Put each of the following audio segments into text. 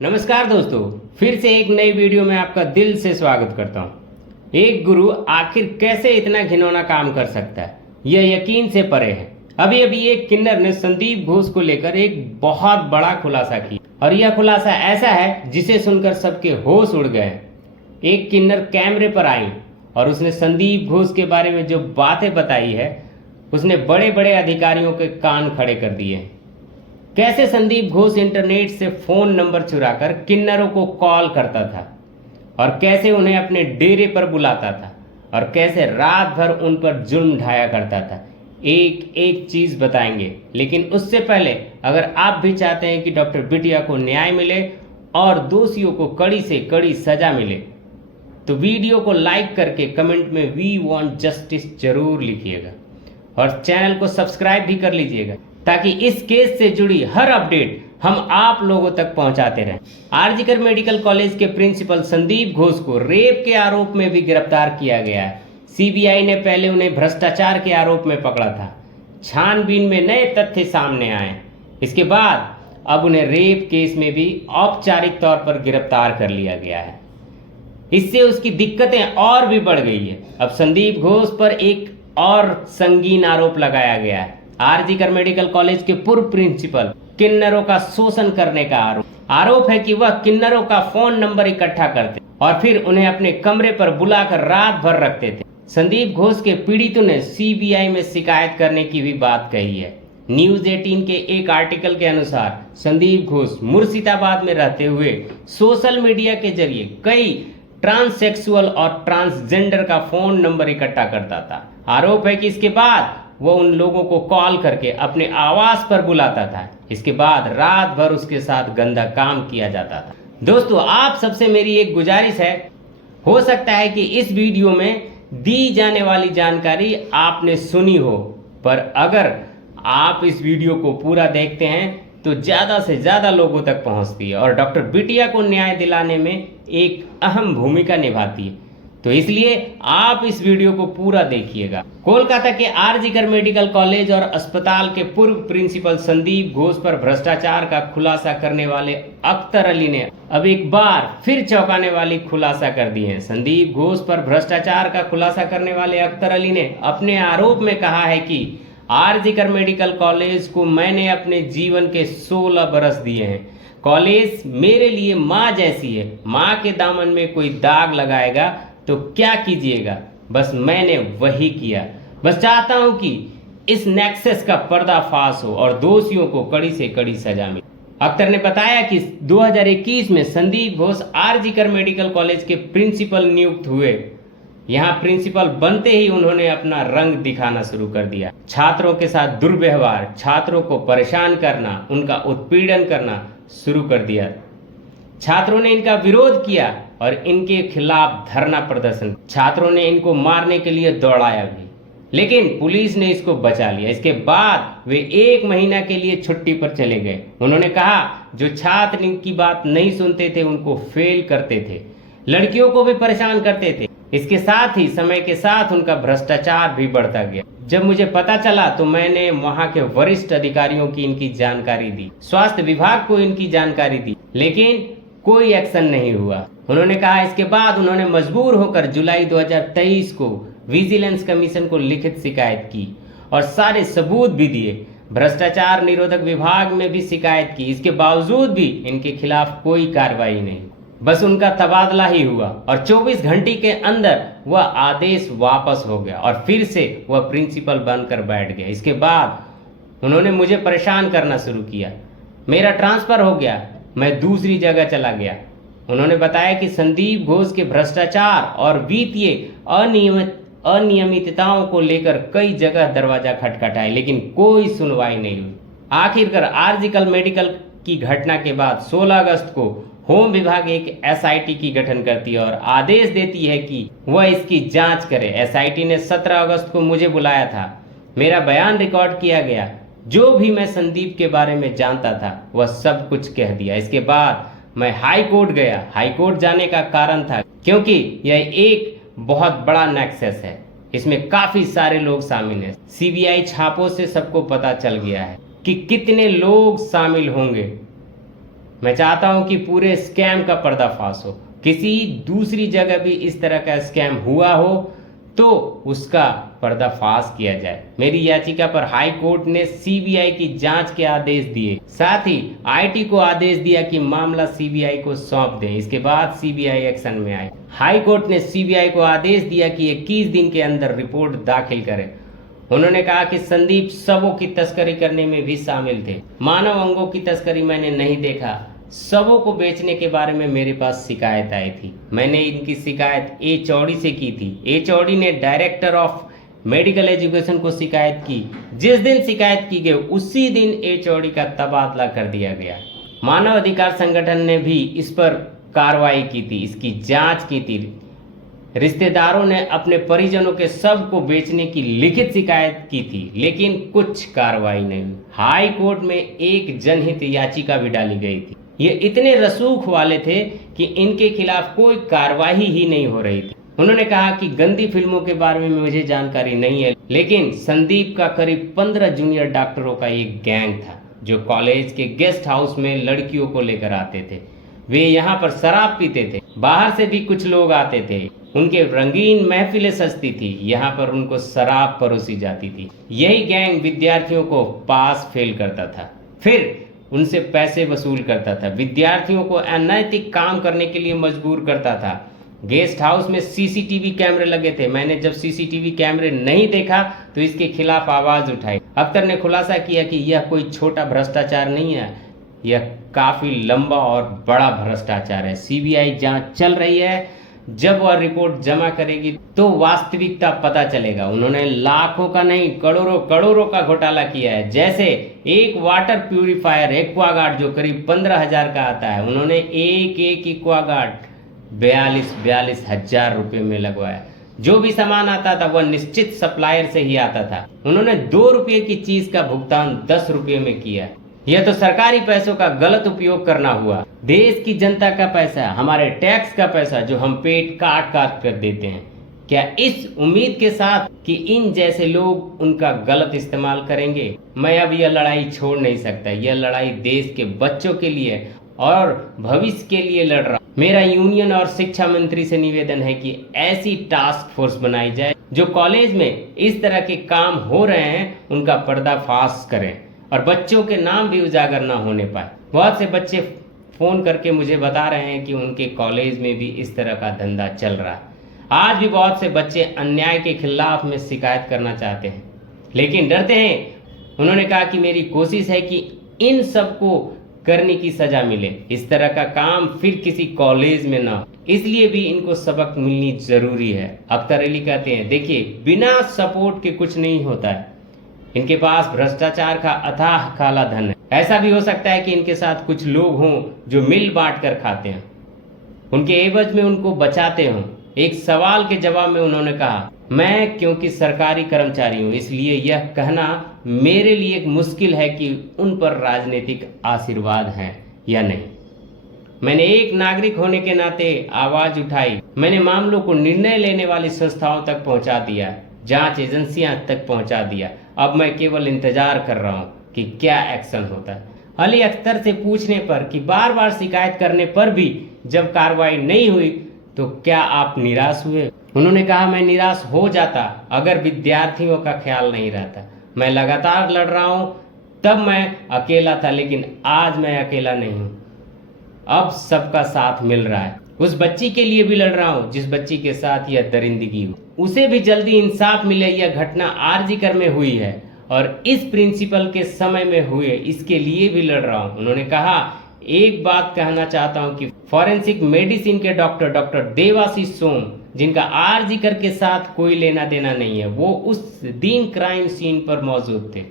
नमस्कार दोस्तों, फिर से एक नई वीडियो में आपका दिल से स्वागत करता हूँ। एक गुरु आखिर कैसे इतना घिनौना काम कर सकता है, यह यकीन से परे है। अभी अभी एक किन्नर ने संदीप घोष को लेकर एक बहुत बड़ा खुलासा किया और यह खुलासा ऐसा है जिसे सुनकर सबके होश उड़ गए। एक किन्नर कैमरे पर आई और उसने संदीप घोष के बारे में जो बातें बताई है, उसने बड़े बड़े अधिकारियों के कान खड़े कर दिए। कैसे संदीप घोष इंटरनेट से फोन नंबर चुराकर किन्नरों को कॉल करता था और कैसे उन्हें अपने डेरे पर बुलाता था और कैसे रात भर उन पर जुल्म ढाया करता था, एक एक चीज बताएंगे। लेकिन उससे पहले अगर आप भी चाहते हैं कि डॉक्टर बिटिया को न्याय मिले और दोषियों को कड़ी से कड़ी सजा मिले, तो वीडियो को लाइक करके कमेंट में वी वांट जस्टिस जरूर लिखिएगा और चैनल को सब्सक्राइब भी कर लीजिएगा ताकि इस केस से जुड़ी हर अपडेट हम आप लोगों तक पहुंचाते रहें। आरजीकर मेडिकल कॉलेज के प्रिंसिपल संदीप घोष को रेप के आरोप में भी गिरफ्तार किया गया है। सीबीआई ने पहले उन्हें भ्रष्टाचार के आरोप में पकड़ा था। छानबीन में नए तथ्य सामने आए। इसके बाद अब उन्हें रेप केस में भी औपचारिक तौर पर गिरफ्तार कर लिया गया है। इससे उसकी दिक्कतें और भी बढ़ गई है। अब संदीप घोष पर एक और संगीन आरोप लगाया गया है। आरजीकर मेडिकल कॉलेज के पूर्व प्रिंसिपल किन्नरों का शोषण करने का आरोप है कि वह किन्नरों का फोन नंबर इकट्ठा करते और फिर उन्हें अपने कमरे पर बुलाकर रात भर रखते थे। संदीप घोष के पीड़ितों ने सीबीआई में शिकायत करने की भी बात कही है। न्यूज 18 के एक आर्टिकल के अनुसार संदीप घोष मुर्शिदाबाद में रहते हुए सोशल मीडिया के जरिए कई ट्रांससेक्सुअल और ट्रांसजेंडर का फोन नंबर इकट्ठा करता था। आरोप है कि इसके बाद वो उन लोगों को कॉल करके अपने आवास पर बुलाता था। इसके बाद रात भर उसके साथ गंदा काम किया जाता था। दोस्तों, आप सबसे मेरी एक गुजारिश है, हो सकता है कि इस वीडियो में दी जाने वाली जानकारी आपने सुनी हो, पर अगर आप इस वीडियो को पूरा देखते हैं तो ज़्यादा से ज़्यादा लोगों तक पहुंचती है और डॉक्टर बिटिया को न्याय दिलाने में एक अहम भूमिका निभाती है। तो इसलिए आप इस वीडियो को पूरा देखिएगा। कोलकाता के आरजीकर मेडिकल कॉलेज और अस्पताल के पूर्व प्रिंसिपल संदीप घोष पर भ्रष्टाचार का खुलासा करने वाले अख्तर अली ने अब एक बार फिर चौंकाने वाली खुलासा कर दी है। संदीप घोष पर भ्रष्टाचार का खुलासा करने वाले अख्तर अली ने अपने आरोप में कहा है कि आरजीकर मेडिकल कॉलेज को मैंने अपने जीवन के 16 बरस दिए हैं। कॉलेज मेरे लिए माँ जैसी है। माँ के दामन में कोई दाग लगाएगा तो क्या कीजिएगा, बस मैंने वही किया। बस चाहता हूं कि इस नेक्सस का पर्दाफाश हो और दोषियों को कड़ी से कड़ी सजा मिले। अख्तर ने बताया कि 2021 में संदीप घोष आरजीकर मेडिकल कॉलेज के प्रिंसिपल नियुक्त हुए। यहां प्रिंसिपल बनते ही उन्होंने अपना रंग दिखाना शुरू कर दिया। छात्रों के साथ दुर्व्यवहार, छात्रों को परेशान करना, उनका उत्पीड़न करना शुरू कर दिया। छात्रों ने इनका विरोध किया और इनके खिलाफ धरना प्रदर्शन। छात्रों ने इनको मारने के लिए दौड़ाया भी, लेकिन पुलिस ने इसको बचा लिया। इसके बाद वे 1 महीना के लिए छुट्टी पर चले गए। उन्होंने कहा जो छात्र इनकी बात नहीं सुनते थे उनको फेल करते थे, लड़कियों को भी परेशान करते थे। इसके साथ ही समय के साथ उनका भ्रष्टाचार भी बढ़ता गया। जब मुझे पता चला तो मैंने वहां के वरिष्ठ अधिकारियों की इनकी जानकारी दी, स्वास्थ्य विभाग को इनकी जानकारी दी, लेकिन कोई एक्शन नहीं हुआ। उन्होंने कहा इसके बाद उन्होंने मजबूर होकर जुलाई 2023 को विजिलेंस कमीशन को लिखित शिकायत की और सारे सबूत भी दिए। भ्रष्टाचार निरोधक विभाग में भी शिकायत की। इसके बावजूद भी इनके खिलाफ कोई कार्रवाई नहीं, बस उनका तबादला ही हुआ और 24 घंटे के अंदर वह आदेश वापस हो गया और फिर से वह प्रिंसिपल बनकर बैठ गया। इसके बाद उन्होंने मुझे परेशान करना शुरू किया। मेरा ट्रांसफर हो गया, मैं दूसरी जगह चला गया। उन्होंने बताया कि संदीप घोष के भ्रष्टाचार और वित्तीय अनियमितताओं को लेकर कई जगह दरवाजा खटखटाए, लेकिन कोई सुनवाई नहीं हुई। आखिरकार आरजीकर मेडिकल की घटना के बाद 16 अगस्त को होम विभाग एक एसआईटी की गठन करती है और आदेश देती है कि वह इसकी जांच करे। एसआईटी ने 17 अगस्त को मुझे बुलाया था। मेरा बयान रिकॉर्ड किया गया। जो भी मैं संदीप के बारे में जानता था वह सब कुछ कह दिया। इसके बाद मैं हाई कोर्ट गया। हाई कोर्ट जाने का कारण था क्योंकि यह एक बहुत बड़ा नेक्सस है, इसमें काफी सारे लोग शामिल हैं। सीबीआई छापों से सबको पता चल गया है कि कितने लोग शामिल होंगे। मैं चाहता हूं कि पूरे स्कैम का पर्दाफाश हो। किसी दूसरी जगह भी इस तरह का स्कैम हुआ हो तो उसका पर्दाफाश किया जाए। मेरी याचिका पर हाई कोर्ट ने सीबीआई की जांच के आदेश दिए। साथ ही आईटी को आदेश दिया कि मामला सीबीआई को सौंप दें। इसके बाद सीबीआई एक्शन में आई। हाई कोर्ट ने सीबीआई को आदेश दिया कि 21 दिन के अंदर रिपोर्ट दाखिल करे। उन्होंने कहा कि संदीप शवों की तस्करी करने में भी शामिल थे। मानव अंगों की तस्करी मैंने नहीं देखा। शवों को बेचने के बारे में मेरे पास शिकायत आई थी। मैंने इनकी शिकायत ए चौड़ी से की थी। ए चौड़ी ने डायरेक्टर ऑफ मेडिकल एजुकेशन को शिकायत की। जिस दिन शिकायत की गई उसी दिन ए चौड़ी का तबादला कर दिया गया। मानव अधिकार संगठन ने भी इस पर कार्रवाई की थी, इसकी जांच की थी। रिश्तेदारों ने अपने परिजनों के शव को बेचने की लिखित शिकायत की थी, लेकिन कुछ कार्रवाई नहीं हुई। हाई कोर्ट में एक जनहित याचिका भी डाली गई थी। ये इतने रसूख वाले थे कि इनके खिलाफ कोई कार्रवाई ही नहीं हो रही थी। उन्होंने कहा कि गंदी फिल्मों के बारे में मुझे जानकारी नहीं है, लेकिन संदीप का करीब 15 जूनियर डॉक्टरों का एक गैंग था जो कॉलेज के गेस्ट हाउस में लड़कियों को लेकर आते थे। वे यहाँ पर शराब पीते थे। बाहर से भी कुछ लोग आते थे। उनके रंगीन महफिलें सजती थी। यहाँ पर उनको शराब परोसी जाती थी। यही गैंग विद्यार्थियों को पास फेल करता था, फिर उनसे पैसे वसूल करता था, विद्यार्थियों को अनैतिक काम करने के लिए मजबूर करता था। गेस्ट हाउस में सीसीटीवी कैमरे लगे थे। मैंने जब सीसीटीवी कैमरे नहीं देखा तो इसके खिलाफ आवाज उठाई। अख्तर ने खुलासा किया कि यह कोई छोटा भ्रष्टाचार नहीं है, यह काफी लंबा और बड़ा भ्रष्टाचार है। सीबीआई जांच चल रही है। जब वह रिपोर्ट जमा करेगी तो वास्तविकता पता चलेगा। उन्होंने लाखों का नहीं करोड़ों का घोटाला किया है। जैसे एक वाटर प्यूरिफायर एक्वागार्ड जो करीब 15,000 का आता है, उन्होंने एक एक्वागार्ड 42 हजार रुपये में लगवाया। जो भी सामान आता था वह निश्चित सप्लायर से ही आता था। उन्होंने 2 रुपये की चीज का भुगतान 10 रुपये में किया। यह तो सरकारी पैसों का गलत उपयोग करना हुआ। देश की जनता का पैसा, हमारे टैक्स का पैसा जो हम पेट काट काट कर देते हैं, क्या इस उम्मीद के साथ कि इन जैसे लोग उनका गलत इस्तेमाल करेंगे? मैं अब यह लड़ाई छोड़ नहीं सकता। यह लड़ाई देश के बच्चों के लिए और भविष्य के लिए लड़ रहा। मेरा यूनियन और शिक्षा मंत्री से निवेदन है कि ऐसी टास्क फोर्स बनाई जाए जो कॉलेज में इस तरह के काम हो रहे हैं उनका पर्दाफाश करें और बच्चों के नाम भी उजागर ना होने पाए। बहुत से बच्चे फ़ोन करके मुझे बता रहे हैं कि उनके कॉलेज में भी इस तरह का धंधा चल रहा है। आज भी बहुत से बच्चे अन्याय के खिलाफ में शिकायत करना चाहते हैं, लेकिन डरते हैं। उन्होंने कहा कि मेरी कोशिश है कि इन सबको करने की सज़ा मिले, इस तरह का काम फिर किसी कॉलेज में ना हो, इसलिए भी इनको सबक मिलनी ज़रूरी है। अख्तर अली कहते हैं, देखिए बिना सपोर्ट के कुछ नहीं होता है। इनके पास भ्रष्टाचार का अथाह काला धन है। ऐसा भी हो सकता है कि इनके साथ कुछ लोग हों जो मिल बांट कर खाते हैं, उनके एवज में उनको बचाते हों। एक सवाल के जवाब में उन्होंने कहा, मैं क्योंकि सरकारी कर्मचारी हूं इसलिए यह कहना मेरे लिए एक मुश्किल है कि उन पर राजनीतिक आशीर्वाद है या नहीं। मैंने एक नागरिक होने के नाते आवाज उठाई। मैंने मामलों को निर्णय लेने वाली संस्थाओं तक पहुंचा दिया, जांच एजेंसियां तक पहुंचा दिया। अब मैं केवल इंतजार कर रहा हूं कि क्या एक्शन होता है। अली अख्तर से पूछने पर कि बार बार शिकायत करने पर भी जब कार्रवाई नहीं हुई तो क्या आप निराश हुए? उन्होंने कहा, मैं निराश हो जाता अगर विद्यार्थियों का ख्याल नहीं रहता। मैं लगातार लड़ रहा हूं, तब मैं अकेला था लेकिन आज मैं अकेला नहीं हूं। अब सबका साथ मिल रहा है। उस बच्ची के लिए भी लड़ रहा हूं जिस बच्ची के साथ यह दरिंदगी हुई, उसे भी जल्दी इंसाफ मिले। यह घटना आरजीकर में हुई है और इस प्रिंसिपल के समय में हुए, इसके लिए भी लड़ रहा हूं। उन्होंने कहा, एक बात कहना चाहता हूं कि फॉरेंसिक मेडिसिन के डॉक्टर देवाशीष सोम, जिनका आरजीकर के साथ कोई लेना देना नहीं है, वो उस दिन क्राइम सीन पर मौजूद थे।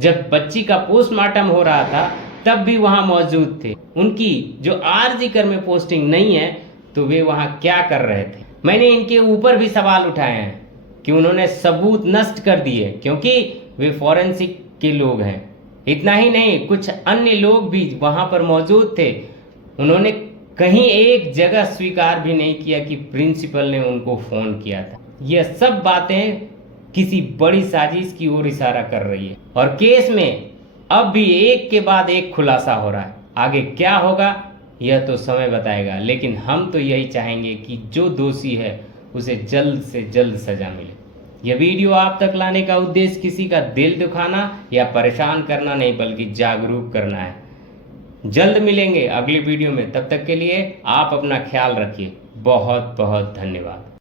जब बच्ची का पोस्टमार्टम हो रहा था तब भी वहां मौजूद थे। उनकी जो आरजीकर में पोस्टिंग नहीं है तो वे वहां क्या कर रहे थे? मैंने इनके ऊपर भी सवाल उठाए हैं कि उन्होंने सबूत नष्ट कर दिए क्योंकि वे फॉरेंसिक के लोग हैं। इतना ही नहीं, कुछ अन्य लोग भी वहां पर मौजूद थे। उन्होंने कहीं एक जगह स्वीकार भी नहीं किया कि प्रिंसिपल ने उनको फोन किया था। यह सब बातें किसी बड़ी साजिश की ओर इशारा कर रही है और केस में अब भी एक के बाद एक खुलासा हो रहा है। आगे क्या होगा यह तो समय बताएगा, लेकिन हम तो यही चाहेंगे कि जो दोषी है उसे जल्द से जल्द सजा मिले। यह वीडियो आप तक लाने का उद्देश्य किसी का दिल दुखाना या परेशान करना नहीं, बल्कि जागरूक करना है। जल्द मिलेंगे अगली वीडियो में, तब तक के लिए आप अपना ख्याल रखिए। बहुत बहुत धन्यवाद।